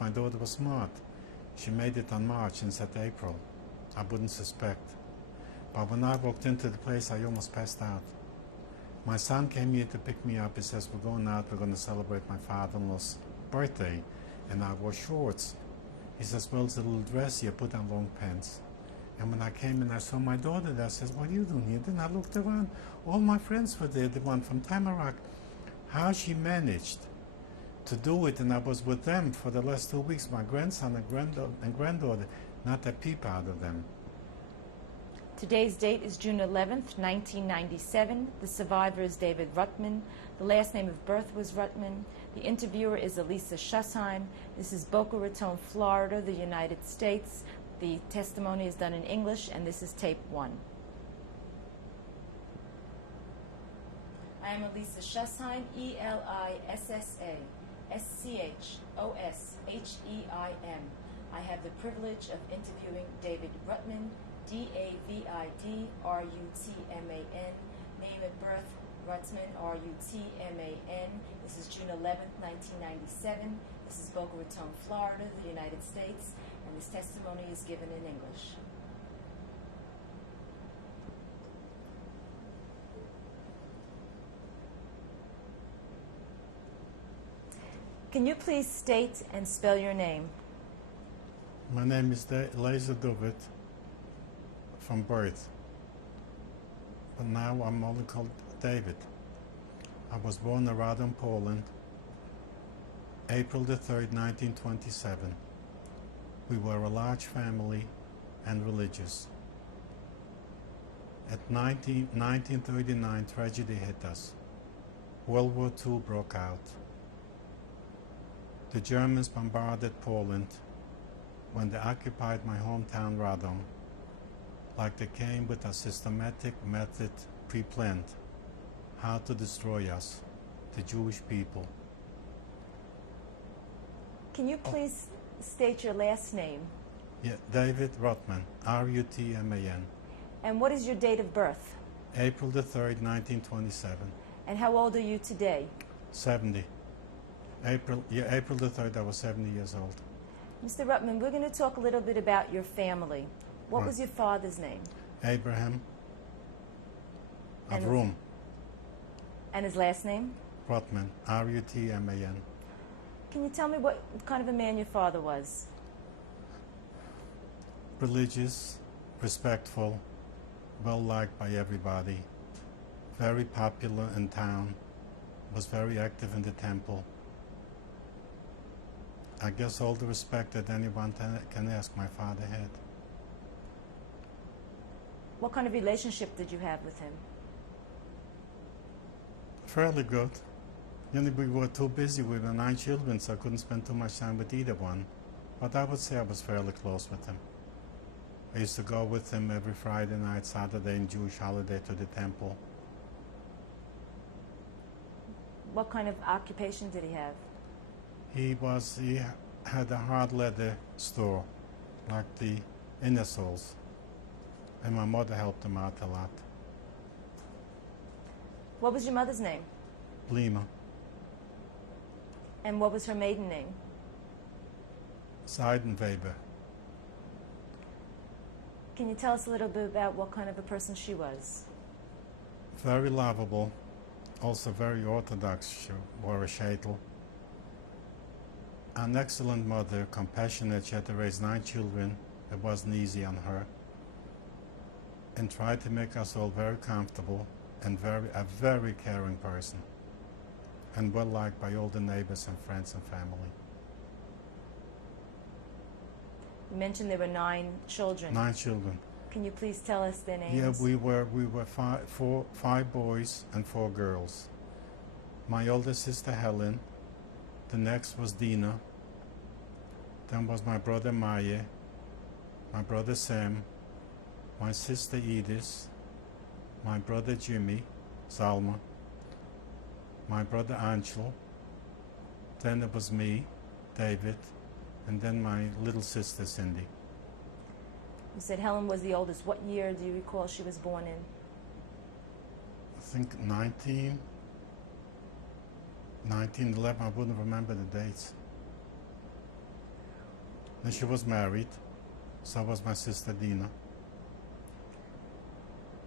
My daughter was smart. She made it on March and said April. I wouldn't suspect. But when I walked into the place, I almost passed out. My son came here to pick me up. He says, we're going out, we're going to celebrate my father-in-law's birthday. And I wore shorts. He says, well, it's a little dress here, put on long pants. And when I came in, I saw my daughter there. I says, what are you doing here? Then I looked around. All my friends were there, the one from Tamarack. How she managed to do it, and I was with them for the last 2 weeks, my grandson and granddaughter, not a peep out of them. Today's date is June 11th, 1997. The survivor is David Rutman. The last name of birth was Rutman. The interviewer is Elisa Schussheim. This is Boca Raton, Florida, the United States. The testimony is done in English, and this is tape 1. I am Elisa Schussheim, E-L-I-S-S-A. S-C-H-O-S-H-E-I-M. I have the privilege of interviewing David Rutman, D-A-V-I-D-R-U-T-M-A-N. Name at birth, Rutman, R-U-T-M-A-N. This is June 11th, 1997. This is Boca Raton, Florida, the United States, and this testimony is given in English. Can you please state and spell your name? My name is Laser David from birth. But now I'm only called David. I was born in Radom, Poland, April the 3rd, 1927. We were a large family and religious. At 1939, tragedy hit us. World War II broke out. The Germans bombarded Poland when they occupied my hometown Radom, like they came with a systematic method pre-planned how to destroy us, the Jewish people. Can you please state your last name? Yeah, David Rutman, R-U-T-M-A-N. And what is your date of birth? April the 3rd, 1927. And how old are you today? 70. April the 3rd, I was 70 years old. Mr. Rutman, we're going to talk a little bit about your family. What was your father's name? Abraham And Avrum And his last name? Rutman, R-U-T-M-A-N. Can you tell me what kind of a man your father was? Religious, respectful, well-liked by everybody, very popular in town, was very active in the temple. I guess all the respect that anyone can ask my father had. What kind of relationship did you have with him? Fairly good. We were too busy with the 9 children, so I couldn't spend too much time with either one. But I would say I was fairly close with him. I used to go with him every Friday night, Saturday, and Jewish holiday to the temple. What kind of occupation did he have? He had a hard leather store, like the Ingersolls, and my mother helped him out a lot. What was your mother's name? Lima, And what was her maiden name? Seidenweber. Can you tell us a little bit about what kind of a person she was? Very lovable, also very orthodox. She wore a sheitel. An excellent mother, compassionate. She had to raise 9 children. It wasn't easy on her. And tried to make us all very comfortable, and a very caring person. And well liked by all the neighbors and friends and family. You mentioned there were 9 children. 9 children. Can you please tell us their names? Yeah, we were 5 boys and 4 girls. My older sister Helen. The next was Dina. Then was my brother Maya, my brother Sam, my sister Edith, my brother Jimmy, Salma, my brother Angel. Then it was me, David, and then my little sister Cindy. You said Helen was the oldest. What year do you recall she was born in? I think 1911, I wouldn't remember the dates. Then she was married. So was my sister Dina.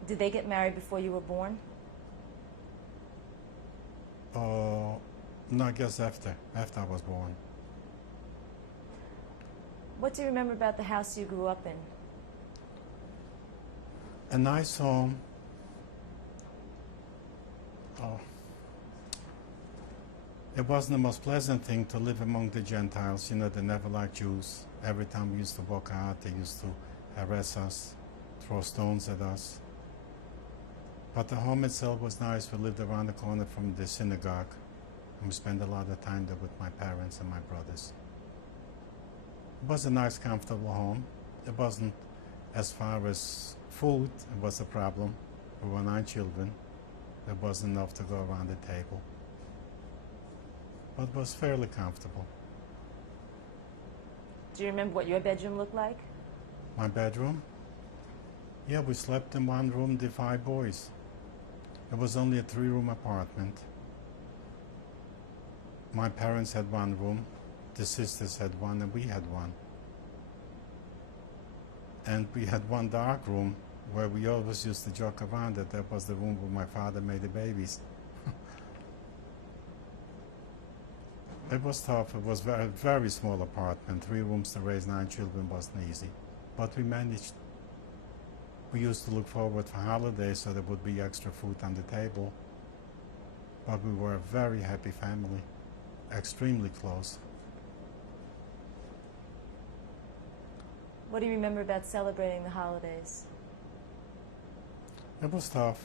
Did they get married before you were born? No, I guess after I was born. What do you remember about the house you grew up in? A nice home. It wasn't the most pleasant thing to live among the Gentiles. You know, they never liked Jews. Every time we used to walk out, they used to harass us, throw stones at us. But the home itself was nice. We lived around the corner from the synagogue, and we spent a lot of time there with my parents and my brothers. It was a nice, comfortable home. It wasn't, as far as food, it was a problem. We were 9 children. There wasn't enough to go around the table. But it was fairly comfortable. Do you remember what your bedroom looked like? My bedroom? Yeah, we slept in one room, the 5 boys. It was only a 3-room apartment. My parents had 1 room, the sisters had 1, and we had 1. And we had 1 dark room where we always used to joke around that was the room where my father made the babies. It was tough. It was a very small apartment. 3 rooms to raise 9 children wasn't easy. But we managed. We used to look forward for holidays so there would be extra food on the table. But we were a very happy family, extremely close. What do you remember about celebrating the holidays? It was tough.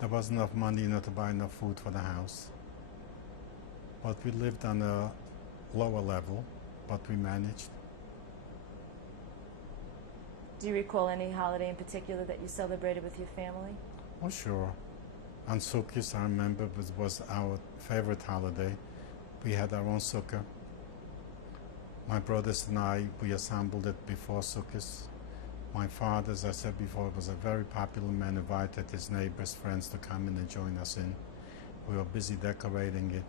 There wasn't enough money, to buy enough food for the house. But we lived on a lower level, but we managed. Do you recall any holiday in particular that you celebrated with your family? Oh, sure. On Sukkot, I remember it was our favorite holiday. We had our own sukkah. My brothers and I, we assembled it before Sukkot. My father, as I said before, was a very popular man, invited his neighbors, friends to come in and join us in. We were busy decorating it.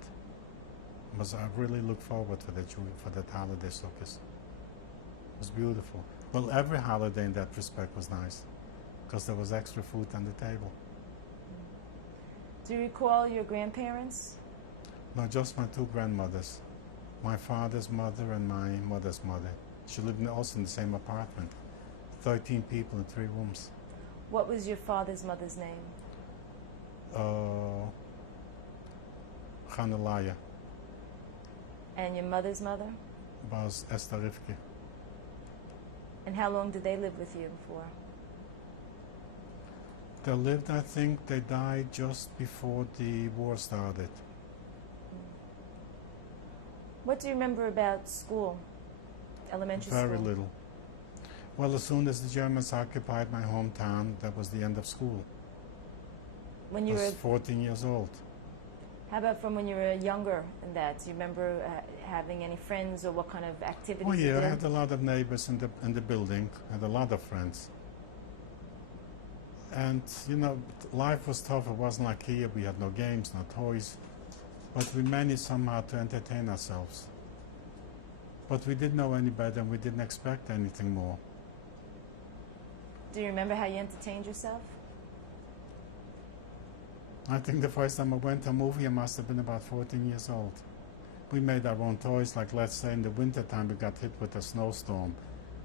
I really look forward for that holiday Sukkot. It was beautiful. Well, every holiday in that respect was nice, because there was extra food on the table. Do you recall your grandparents? No, just my 2 grandmothers. My father's mother and my mother's mother. She lived also in the same apartment. 13 people in 3 rooms. What was your father's mother's name? Chanelaya. And your mother's mother? Was Esther Rivke. And how long did they live with you for? They lived, I think, they died just before the war started. What do you remember about school, elementary school? Very little. Well, as soon as the Germans occupied my hometown, that was the end of school. When you I was were 14 years old. How about from when you were younger than that? Do you remember having any friends or what kind of activities Oh you yeah, did? I had a lot of neighbors in the building. I had a lot of friends. And life was tough. It wasn't like here. We had no games, no toys. But we managed somehow to entertain ourselves. But we didn't know any better, and we didn't expect anything more. Do you remember how you entertained yourself? I think the first time I went to a movie, I must have been about 14 years old. We made our own toys, like let's say in the wintertime we got hit with a snowstorm.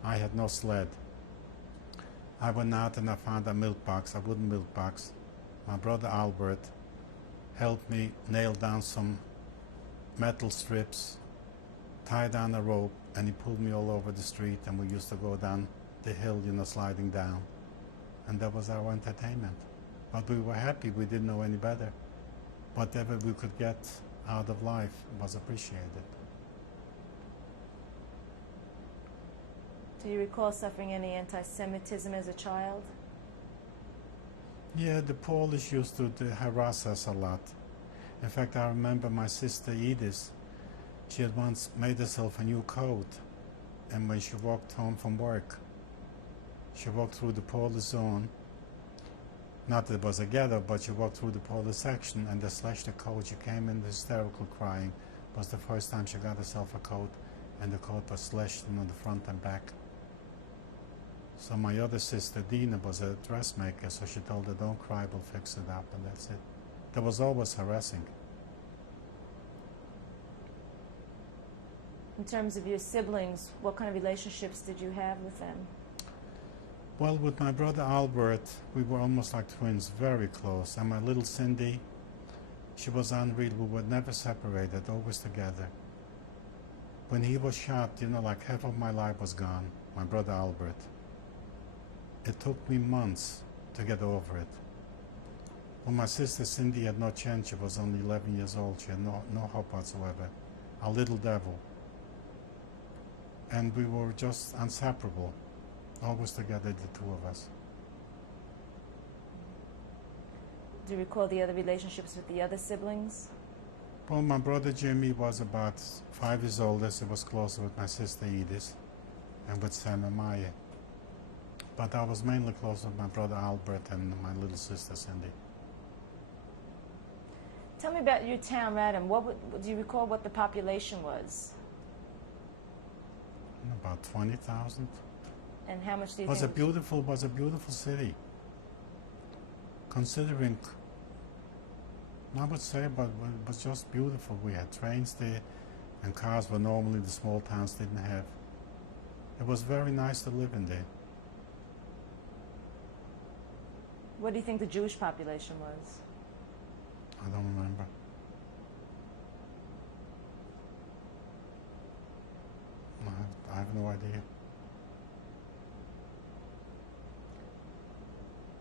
I had no sled. I went out and I found a milk box, a wooden milk box. My brother Albert helped me nail down some metal strips, tie down a rope, and he pulled me all over the street, and we used to go down the hill, sliding down. And that was our entertainment. But we were happy. We didn't know any better. Whatever we could get out of life was appreciated. Do you recall suffering any anti-Semitism as a child? Yeah, the Polish used to harass us a lot. In fact, I remember my sister Edith, she had once made herself a new coat, and when she walked home from work, she walked through the Polish zone. Not that it was a ghetto, but she walked through the Polish section, and they slashed the coat. She came in hysterical crying. It was the first time she got herself a coat, and the coat was slashed in on the front and back. So my other sister, Dina, was a dressmaker, so she told her, don't cry, we'll fix it up, and that's it. That was always harassing. In terms of your siblings, what kind of relationships did you have with them? Well, with my brother Albert, we were almost like twins, very close. And my little Cindy, she was unreal. We were never separated, always together. When he was shot, you know, like half of my life was gone, my brother Albert. It took me months to get over it. Well, my sister Cindy had no chance. She was only 11 years old. She had no hope whatsoever. A little devil. And we were just inseparable. Always together, the two of us. Do you recall the other relationships with the other siblings? Well, my brother Jimmy was about 5 years older, so he was closer with my sister Edith and with Sam and Maya. But I was mainly close with my brother Albert and my little sister Cindy. Tell me about your town, Radom. Do you recall what the population was? About 20,000. And how much do you Was think? Was a beautiful city. Considering, I would say, but it was just beautiful. We had trains there, and cars were normally the small towns didn't have. It was very nice to live in there. What do you think the Jewish population was? I don't remember. I have no idea.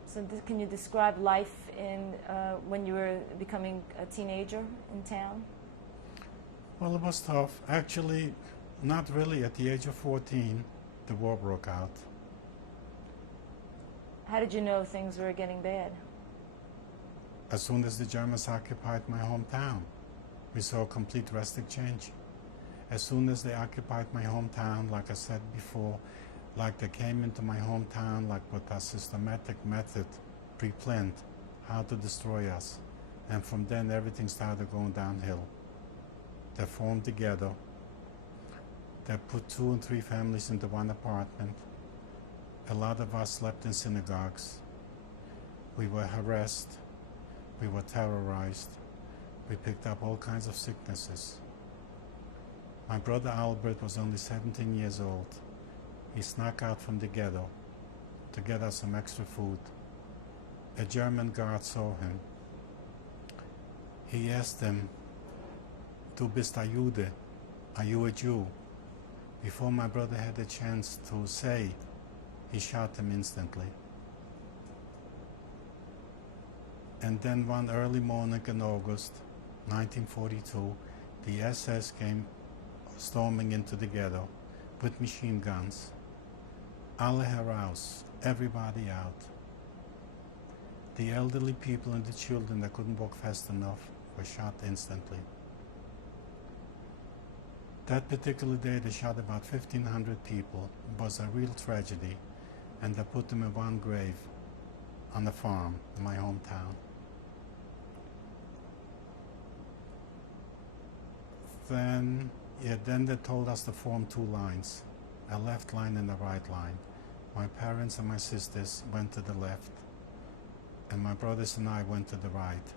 So can you describe life in when you were becoming a teenager in town? Well, it was tough. Actually, not really. At the age of 14, the war broke out. How did you know things were getting bad? As soon as the Germans occupied my hometown, we saw a complete drastic change. As soon as they occupied my hometown, like I said before, like they came into my hometown like with a systematic method, pre-planned, how to destroy us. And from then everything started going downhill. They formed the ghetto. They put 2 and 3 families into one apartment. A lot of us slept in synagogues. We were harassed. We were terrorized. We picked up all kinds of sicknesses. My brother Albert was only 17 years old. He snuck out from the ghetto to get us some extra food. A German guard saw him. He asked him, "Du bist ein Jude? Are you a Jew?" Before my brother had a chance to say, he shot him instantly. And then one early morning in August 1942, the SS came storming into the ghetto with machine guns. Alle heraus, everybody out. The elderly people and the children that couldn't walk fast enough were shot instantly. That particular day they shot about 1,500 people. It was a real tragedy, and they put them in one grave on a farm in my hometown. Then they told us to form 2 lines, a left line and a right line. My parents and my sisters went to the left, and my brothers and I went to the right.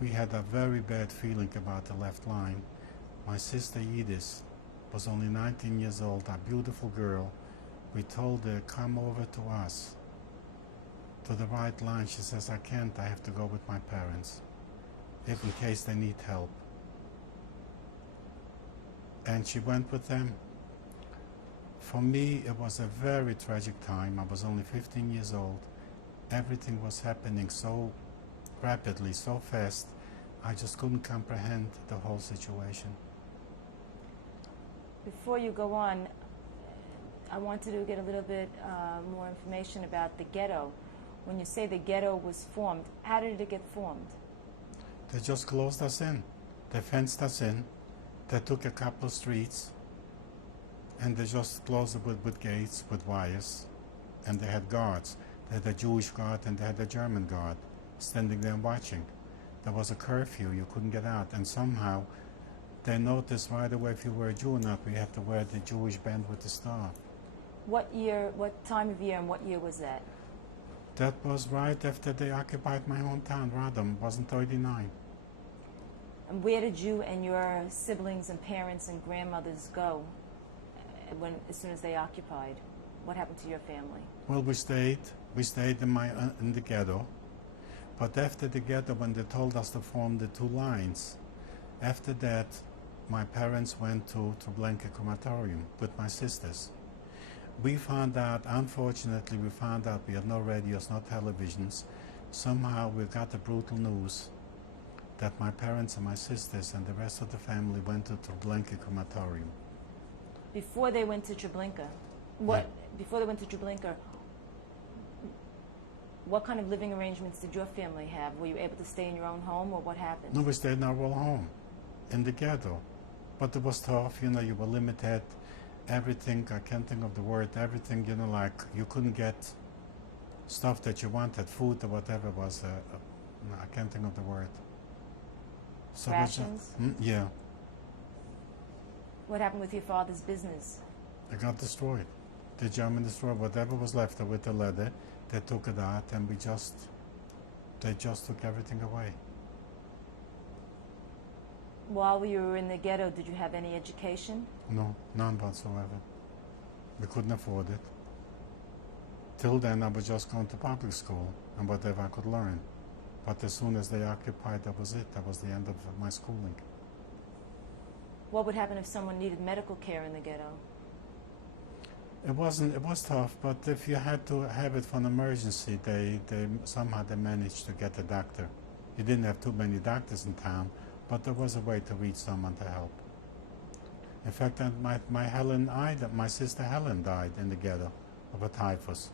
We had a very bad feeling about the left line. My sister Edith was only 19 years old, a beautiful girl. We told her, "Come over to us, to the right line." She says, "I can't, I have to go with my parents, if in case they need help." And she went with them. For me, it was a very tragic time. I was only 15 years old. Everything was happening so rapidly, so fast. I just couldn't comprehend the whole situation. Before you go on, I wanted to get a little bit more information about the ghetto. When you say the ghetto was formed, how did it get formed? They just closed us in. They fenced us in. They took a couple of streets, and they just closed it with gates, with wires, and they had guards. They had a Jewish guard and they had a German guard standing there watching. There was a curfew, you couldn't get out, and somehow They noticed right away if you were a Jew or not. We had to wear the Jewish band with the star. What year, what time of year, and what year was that? That was right after they occupied my hometown, Radom. It wasn't 39. And where did you and your siblings and parents and grandmothers go as soon as they occupied? What happened to your family? Well, we stayed in the ghetto. But after the ghetto, when they told us to form the two lines, after that, my parents went to Treblinka crematorium with my sisters. We found out, unfortunately, we had no radios, no televisions. Somehow we got the brutal news that my parents and my sisters and the rest of the family went to Treblinka crematorium. Before they went to Treblinka, before they went to Treblinka, what kind of living arrangements did your family have? Were you able to stay in your own home, or what happened? No, we stayed in our own home, in the ghetto. But it was tough, you know, you were limited. Everything, I can't think of the word, everything, you know, like you couldn't get stuff that you wanted, food or whatever was, I can't think of the word. So Rations? Yeah. What happened with your father's business? It got destroyed. The German destroyed whatever was left with the leather. They took it out, and they just took everything away. While you were in the ghetto, did you have any education? No, none whatsoever. We couldn't afford it. Till then, I was just going to public school and whatever I could learn. But as soon as they occupied, that was it. That was the end of my schooling. What would happen if someone needed medical care in the ghetto? It was tough, but if you had to have it for an emergency, they somehow managed to get a doctor. You didn't have too many doctors in town, but there was a way to reach someone to help. In fact, my sister Helen died in the ghetto of a typhus.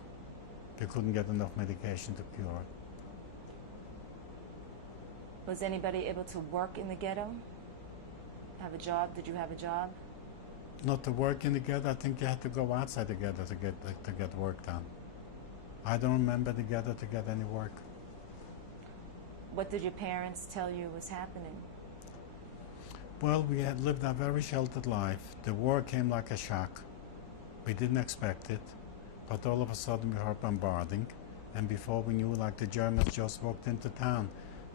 They couldn't get enough medication to cure it. Was anybody able to work in the ghetto? Have a job? Did you have a job? Not to work in the ghetto. I think you had to go outside the ghetto to get work done. I don't remember the ghetto to get any work. What did your parents tell you was happening? Well, we had lived a very sheltered life. The war came like a shock. We didn't expect it, but all of a sudden we heard bombarding, and before we knew, like the Germans just walked into town.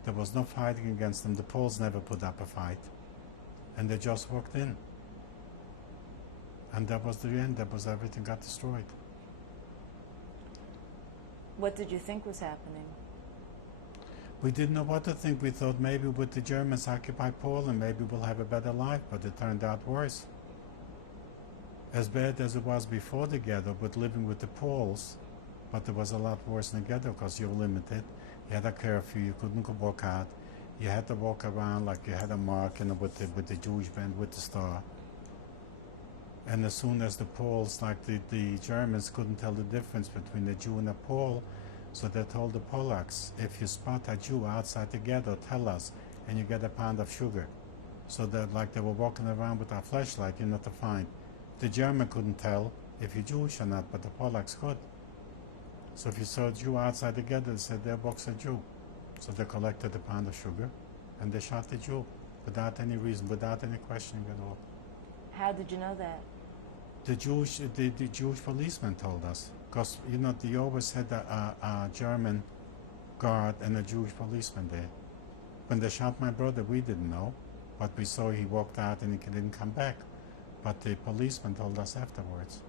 There was no fighting against them. The Poles never put up a fight, and they just walked in. And that was the end. That was everything got destroyed. What did you think was happening? We didn't know what to think. We thought maybe with the Germans occupy Poland, maybe we'll have a better life, but it turned out worse. As bad as it was before the ghetto, with living with the Poles, but it was a lot worse in the ghetto because you were limited. You had a curfew, you couldn't go walk out. You had to walk around like you had a mark, you know, with the Jewish band, with the star. And as soon as the Poles, like the Germans, couldn't tell the difference between a Jew and a Pole, so they told the Polacks, if you spot a Jew outside the ghetto, tell us, and you get a pound of sugar. So that, like, they were walking around with a flashlight, you know, to find. The German couldn't tell if you're Jewish or not, but the Polacks could. So if you saw a Jew outside the ghetto, they said, there walks a Jew. So they collected a pound of sugar, and they shot the Jew, without any reason, without any questioning at all. How did you know that? The Jewish policeman told us, because, you know, they always had a German guard and a Jewish policeman there. When they shot my brother, we didn't know, but we saw he walked out and he didn't come back. But the policeman told us afterwards.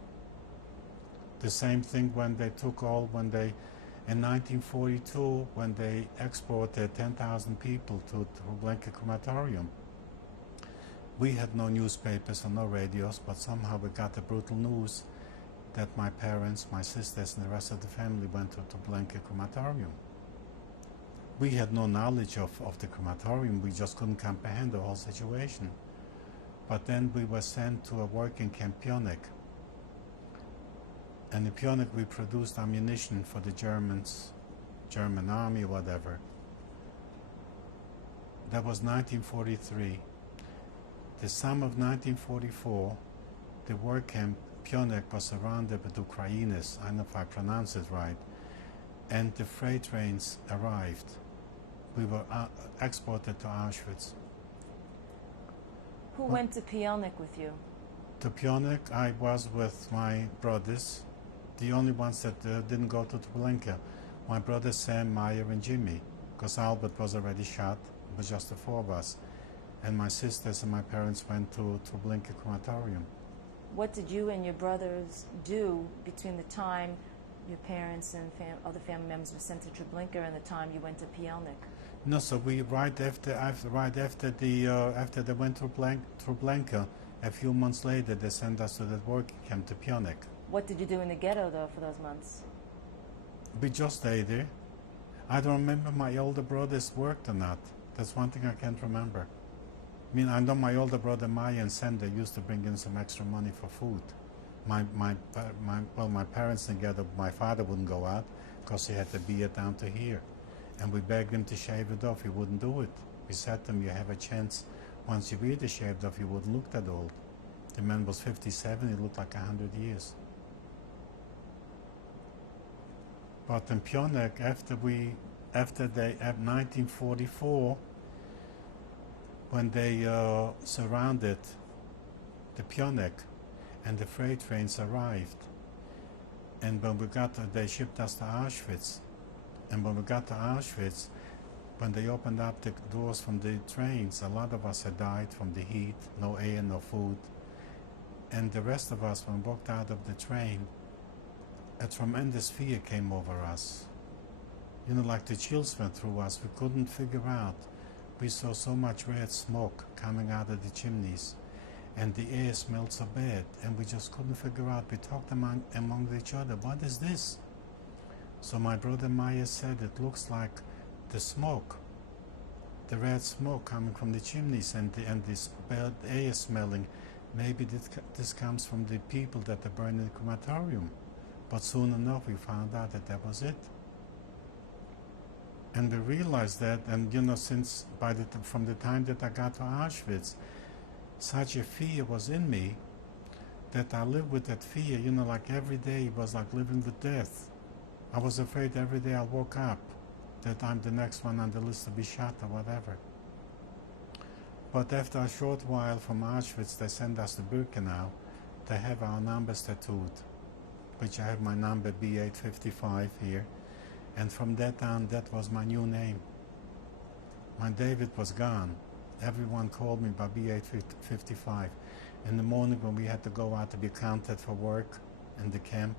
The same thing when they in 1942, when they exported 10,000 people to Treblinka crematorium. We had no newspapers and no radios, but somehow we got the brutal news that my parents, my sisters, and the rest of the family went to Treblinka crematorium. We had no knowledge of the crematorium. We just couldn't comprehend the whole situation. But then we were sent to a work in Camp Pionek. And in Pionek we produced ammunition for the Germans, German army, whatever. That was 1943. The summer of 1944, the work camp Pionek was surrounded with Ukrainians, I don't know if I pronounce it right, and the freight trains arrived. We were exported to Auschwitz. Who went to Pionik with you? To Pionik, I was with my brothers, the only ones that didn't go to Treblinka. My brothers Sam, Meyer, and Jimmy, because Albert was already shot. It was just the four of us. And my sisters and my parents went to Treblinka crematorium. What did you and your brothers do between the time your parents and other family members were sent to Treblinka and the time you went to Pionik? No, so we right after they went to Treblinka, a few months later they sent us to that working camp to Pionik. What did you do in the ghetto though for those months? We just stayed there. I don't remember my older brothers worked or not. That's one thing I can't remember. I mean, I know my older brother Maya and Sam, they used to bring in some extra money for food. My parents together, my father wouldn't go out because he had the beard down to here. And we begged him to shave it off. He wouldn't do it. We said to him, you have a chance. Once you beard is shaved off, you wouldn't look that old. The man was 57. He looked like 100 years. But in Pionik, after 1944, when they surrounded the Pionik and the freight trains arrived, and when we got they shipped us to Auschwitz. And when we got to Auschwitz, when they opened up the doors from the trains, a lot of us had died from the heat, no air, no food. And the rest of us, when we walked out of the train, a tremendous fear came over us. You know, like the chills went through us. We couldn't figure out. We saw so much red smoke coming out of the chimneys, and the air smelled so bad, and we just couldn't figure out. We talked among each other, what is this? So my brother Maya said, it looks like the smoke, the red smoke coming from the chimneys and this bad air smelling. Maybe this comes from the people that are burning the crematorium. But soon enough we found out that was it. And we realized that, and you know, since from the time that I got to Auschwitz, such a fear was in me that I lived with that fear, you know, like every day was like living with death. I was afraid every day I woke up that I'm the next one on the list to be shot or whatever. But after a short while from Auschwitz, they sent us to Birkenau. They have our numbers tattooed, which I have my number B855 here. And from that on, that was my new name. My David was gone. Everyone called me by B855. In the morning when we had to go out to be counted for work in the camp,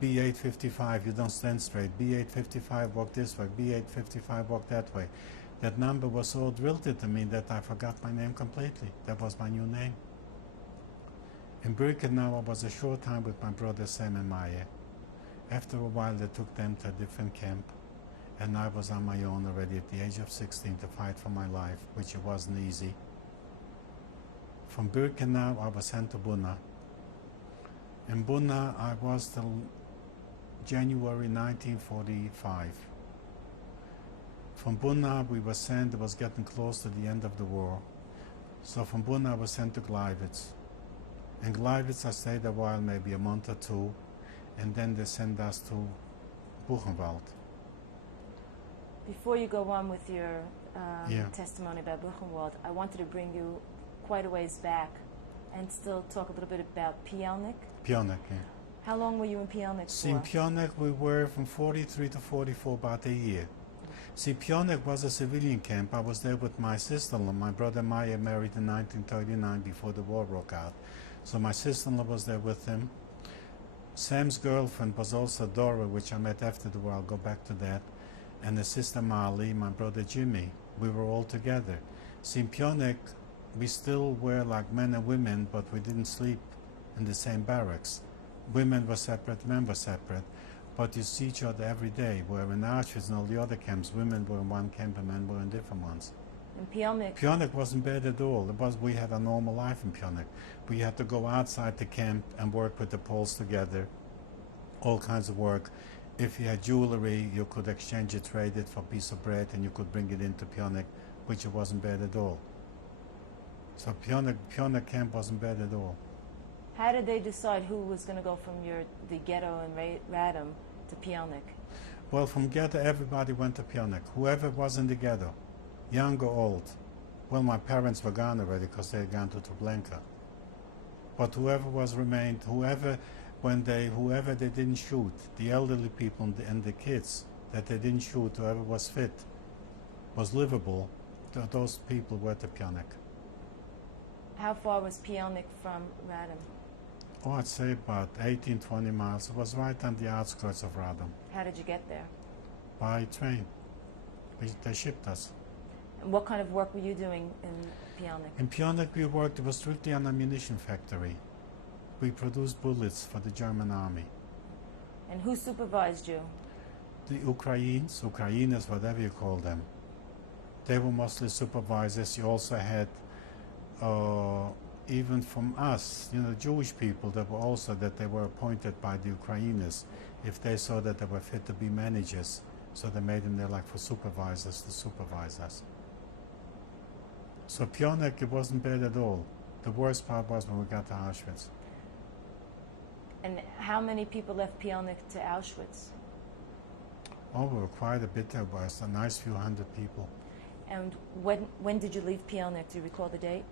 B855, you don't stand straight. B855, walk this way. B855, walk that way. That number was so drilled into me that I forgot my name completely. That was my new name. In Birkenau, I was a short time with my brother Sam and Maya. After a while, they took them to a different camp, and I was on my own already at the age of 16 to fight for my life, which it wasn't easy. From Birkenau, I was sent to Buna. In Buna, I was till January 1945. From Buna, we were sent, it was getting close to the end of the war. So from Buna, I was sent to Gleiwitz. In Gleiwitz, I stayed a while, maybe a month or two, and then they sent us to Buchenwald. Before you go on with your testimony about Buchenwald, I wanted to bring you quite a ways back and still talk a little bit about Pionik. Pionik, yeah. How long were you in Pionik for? In Pionik, we were from 43 to 44, about a year. See, Pionik was a civilian camp. I was there with my sister-in-law. My brother Maya married in 1939 before the war broke out. So my sister-in-law was there with him. Sam's girlfriend was also Dora, which I met after the war. I'll go back to that. And the sister Mali, my brother Jimmy. We were all together. See, in Pionik, we still were like men and women, but we didn't sleep in the same barracks. Women were separate, men were separate. But you see each other every day. Where in Auschwitz and all the other camps, women were in one camp and men were in different ones. In Pionik? Pionik wasn't bad at all. We had a normal life in Pionik. We had to go outside the camp and work with the Poles together. All kinds of work. If you had jewelry, you could exchange it, trade it for a piece of bread, and you could bring it into Pionik, which it wasn't bad at all. So Pionik camp wasn't bad at all. How did they decide who was going to go from the ghetto in Radom to Pionik? Well, from ghetto, everybody went to Pionik. Whoever was in the ghetto, young or old, Well, my parents were gone already because they had gone to Treblinka. But whoever was remained, whoever they didn't shoot, the elderly people and the kids that they didn't shoot, whoever was fit, was livable, those people were to Pionik. How far was Pionik from Radom? Oh, I'd say about 18, 20 miles. It was right on the outskirts of Radom. How did you get there? By train. They shipped us. And what kind of work were you doing in Pionik? In Pionik we worked, it was strictly an ammunition factory. We produced bullets for the German army. And who supervised you? The Ukrainians, whatever you call them. They were mostly supervisors. You also had, even from us, Jewish people that they were appointed by the Ukrainians if they saw that they were fit to be managers. So they made them there like for supervisors to supervise us. So Pionik, it wasn't bad at all. The worst part was when we got to Auschwitz. And how many people left Pionik to Auschwitz? Oh, we were quite a bit there. It was a nice few hundred people. And when did you leave Pionik? Do you recall the date?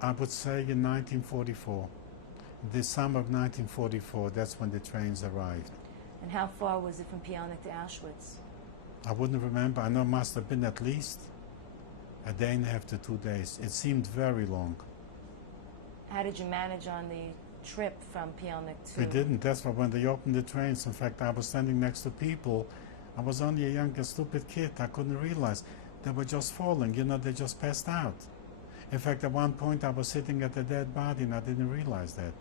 I would say in 1944. The summer of 1944, that's when the trains arrived. And how far was it from Pionik to Auschwitz? I wouldn't remember. I know it must have been at least a day and a half to 2 days. It seemed very long. How did you manage on the trip from Pionik to... We didn't. That's why when they opened the trains, in fact, I was standing next to people. I was only a young, stupid kid. I couldn't realize they were just falling. They just passed out. In fact, at one point, I was sitting at a dead body, and I didn't realize that.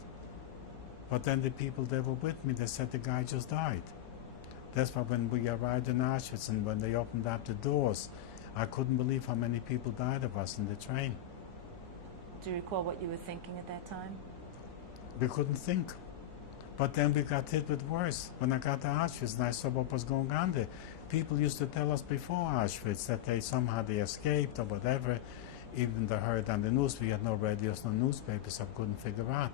But then the people that were with me, they said the guy just died. That's why when we arrived in Auschwitz and when they opened up the doors, I couldn't believe how many people died of us in the train. Do you recall what you were thinking at that time? We couldn't think. But then we got hit with worse. When I got to Auschwitz and I saw what was going on there, people used to tell us before Auschwitz that they escaped or whatever. Even they heard on the news, we had no radios, no newspapers, so we couldn't figure out.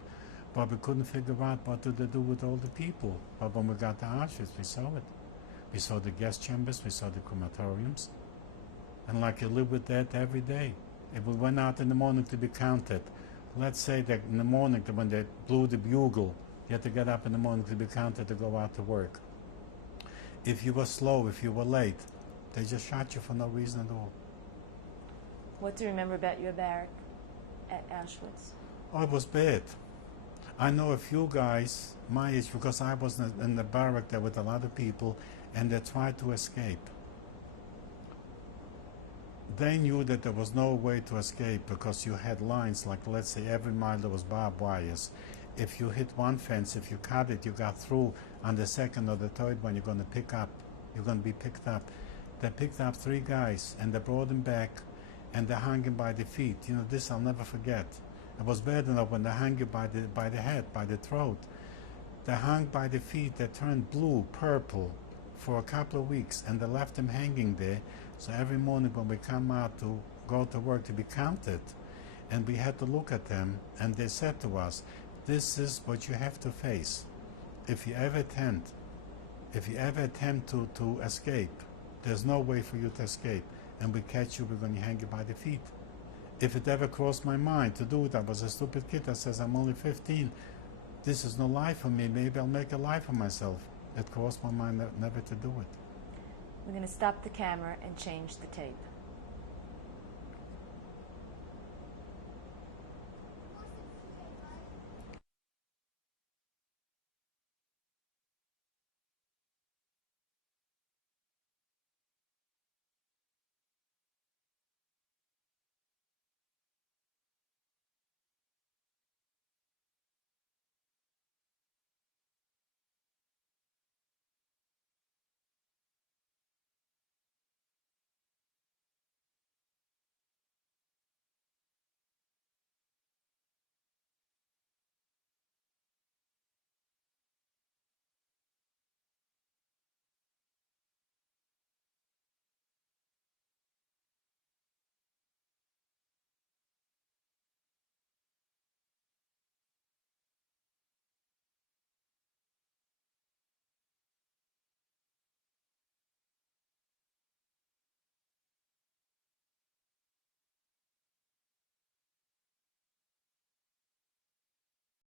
But we couldn't figure out what did they do with all the people. But when we got to Auschwitz, we saw it. We saw the gas chambers, we saw the crematoriums. And like you live with that every day. If we went out in the morning to be counted, let's say that in the morning when they blew the bugle, you had to get up in the morning to be counted to go out to work. If you were slow, if you were late, they just shot you for no reason at all. What do you remember about your barrack at Auschwitz? Oh, it was bad. I know a few guys my age, because I was in the barrack there with a lot of people, and they tried to escape. They knew that there was no way to escape because you had lines, like let's say every mile there was barbed wires. If you hit one fence, if you cut it, you got through. On the second or the third one, you're going to be picked up. They picked up 3 guys and they brought them back and they hung him by the feet. This I'll never forget. It was bad enough when they hung you by the head, by the throat. They hung by the feet, they turned blue, purple for a couple of weeks, and they left them hanging there. So every morning when we come out to go to work to be counted, and we had to look at them, and they said to us, this is what you have to face. If you ever attempt to escape, there's no way for you to escape. And we catch you, we're going to hang you by the feet. If it ever crossed my mind to do it, I was a stupid kid that says, I'm only 15. This is no life for me. Maybe I'll make a life for myself. It crossed my mind never to do it. We're going to stop the camera and change the tape.